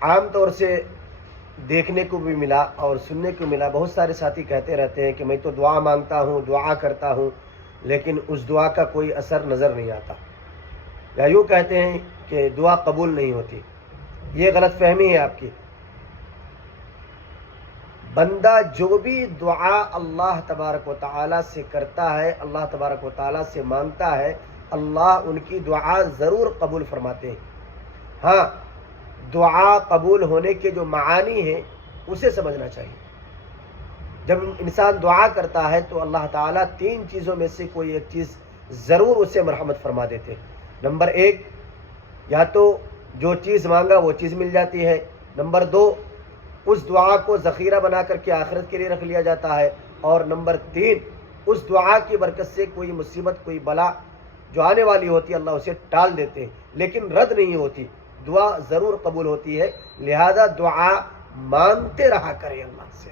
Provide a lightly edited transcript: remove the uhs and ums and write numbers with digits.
عام طور سے دیکھنے کو بھی ملا اور سننے کو ملا، بہت سارے ساتھی کہتے رہتے ہیں کہ میں تو دعا مانگتا ہوں، دعا کرتا ہوں، لیکن اس دعا کا کوئی اثر نظر نہیں آتا، یا یوں کہتے ہیں کہ دعا قبول نہیں ہوتی۔ یہ غلط فہمی ہے آپ کی۔ بندہ جو بھی دعا اللہ تبارک و تعالیٰ سے کرتا ہے، اللہ تبارک و تعالیٰ سے مانگتا ہے، اللہ ان کی دعا ضرور قبول فرماتے ہیں۔ ہاں، دعا قبول ہونے کے جو معانی ہیں اسے سمجھنا چاہیے۔ جب انسان دعا کرتا ہے تو اللہ تعالیٰ 3 چیزوں میں سے کوئی ایک چیز ضرور اسے مرحمت فرما دیتے ہیں۔ نمبر 1، یا تو جو چیز مانگا وہ چیز مل جاتی ہے۔ نمبر 2، اس دعا کو ذخیرہ بنا کر کے آخرت کے لیے رکھ لیا جاتا ہے۔ اور نمبر 3، اس دعا کی برکت سے کوئی مصیبت، کوئی بلا جو آنے والی ہوتی ہے اللہ اسے ٹال دیتے ہیں، لیکن رد نہیں ہوتی، دعا ضرور قبول ہوتی ہے۔ لہذا دعا مانگتے رہا کریں اللہ سے۔